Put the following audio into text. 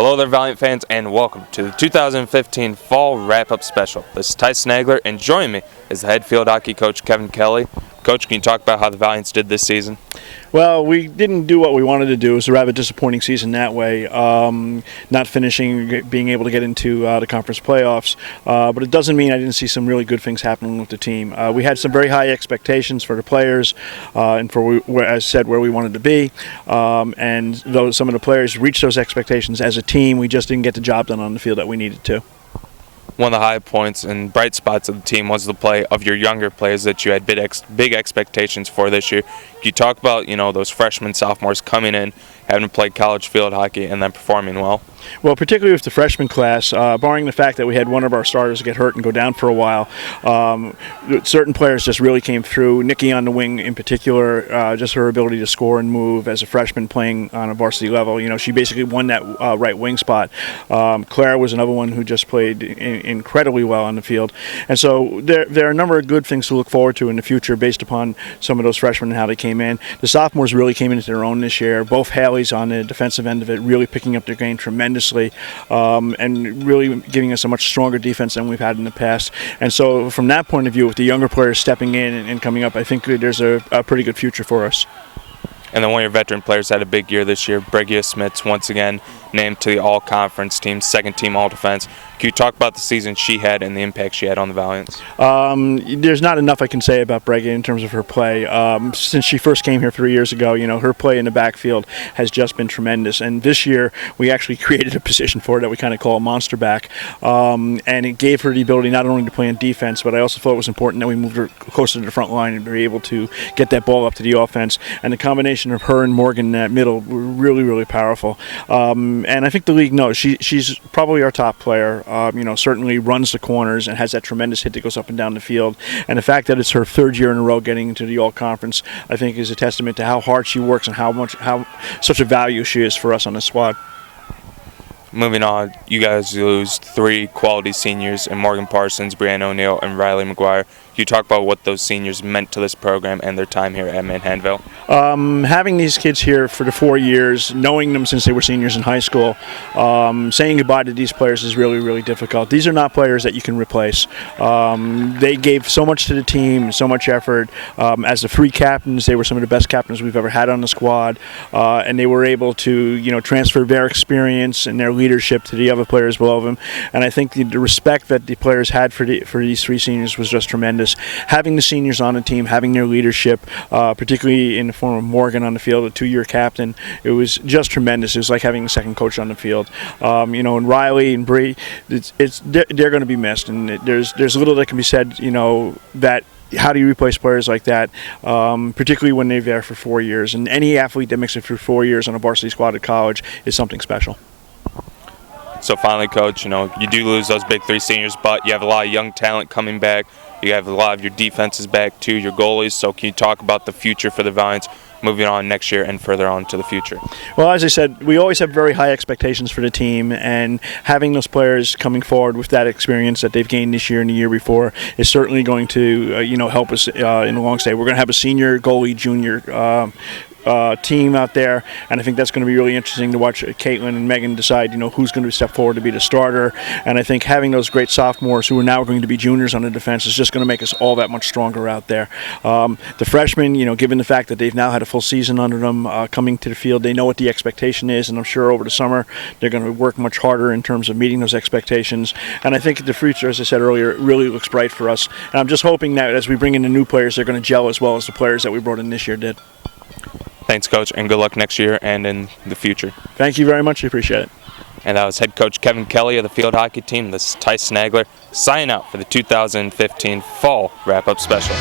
Hello there, Valiant fans, and welcome to the 2015 Fall Wrap-Up Special. This is Tyson Agler, and joining me is the head field hockey coach, Kevin Kelly. Coach, can you talk about how the Valiants did this season? Well, we didn't do what we wanted to do. It was a rather disappointing season that way, not finishing, being able to get into the conference playoffs. But it doesn't mean I didn't see some really good things happening with the team. We had some very high expectations for the players and for, as I said, where we wanted to be. And though some of the players reached those expectations as a team, we just didn't get the job done on the field that we needed to. One of the high points and bright spots of the team was the play of your younger players that you had big expectations for this year. Can you talk about, those freshmen, sophomores coming in, having to play college field hockey, and then performing well? Well, particularly with the freshman class, barring the fact that we had one of our starters get hurt and go down for a while, certain players just really came through. Nikki on the wing in particular, just her ability to score and move as a freshman playing on a varsity level. She basically won that right wing spot. Claire was another one who just played incredibly well on the field. And so there are a number of good things to look forward to in the future based upon some of those freshmen and how they came in. The sophomores really came into their own this year. Both Halleys on the defensive end of it really picking up their game tremendously and really giving us a much stronger defense than we've had in the past. And so from that point of view, with the younger players stepping in and coming up, I think there's a pretty good future for us. And then one of your veteran players had a big year this year. Bregia Smits, once again, named to the all-conference team, second team all-defense. Can you talk about the season she had and the impact she had on the Valiants? There's not enough I can say about Bregia in terms of her play. Since she first came here 3 years ago, her play in the backfield has just been tremendous. And this year, we actually created a position for her that we kind of call a monster back. And it gave her the ability not only to play on defense, but I also thought it was important that we moved her closer to the front line and be able to get that ball up to the offense. And the combination of her and Morgan in that middle were really, really powerful. And I think the league knows she's probably our top player. Certainly runs the corners and has that tremendous hit that goes up and down the field. And the fact that it's her third year in a row getting into the all-conference, I think, is a testament to how hard she works and how such a value she is for us on the squad. Moving on, you guys lose 3 quality seniors in Morgan Parsons, Brianna O'Neill, and Riley McGuire. Can you talk about what those seniors meant to this program and their time here at Manhattanville? Having these kids here for the 4 years, knowing them since they were seniors in high school, saying goodbye to these players is really, really difficult. These are not players that you can replace. They gave so much to the team, so much effort. As the 3 captains, they were some of the best captains we've ever had on the squad, and they were able to, transfer their experience and their leadership to the other players below them. And I think the respect that the players had for these 3 seniors was just tremendous. Having the seniors on the team, having their leadership, particularly in the form of Morgan on the field, a 2-year captain, it was just tremendous. It was like having a second coach on the field. And Riley and Bree, they're going to be missed, and there's little that can be said, that how do you replace players like that, particularly when they're there for 4 years? And any athlete that makes it through 4 years on a varsity squad at college is something special. So finally, Coach, you do lose those big 3 seniors, but you have a lot of young talent coming back. You have a lot of your defenses back too, your goalies. So can you talk about the future for the Valiants moving on next year and further on to the future? Well, as I said, we always have very high expectations for the team, and having those players coming forward with that experience that they've gained this year and the year before is certainly going to help us in the long stay. We're going to have a senior goalie, junior team out there, and I think that's going to be really interesting to watch Caitlin and Megan decide, who's going to step forward to be the starter. And I think having those great sophomores who are now going to be juniors on the defense is just going to make us all that much stronger out there. The freshmen, given the fact that they've now had a full season under them coming to the field, they know what the expectation is, and I'm sure over the summer they're going to work much harder in terms of meeting those expectations. And I think the future, as I said earlier, really looks bright for us. And I'm just hoping that as we bring in the new players, they're going to gel as well as the players that we brought in this year did. Thanks, Coach, and good luck next year and in the future. Thank you very much. I appreciate it. And that was head coach Kevin Kelly of the field hockey team. This is Tyson Agler signing out for the 2015 Fall Wrap-Up Special.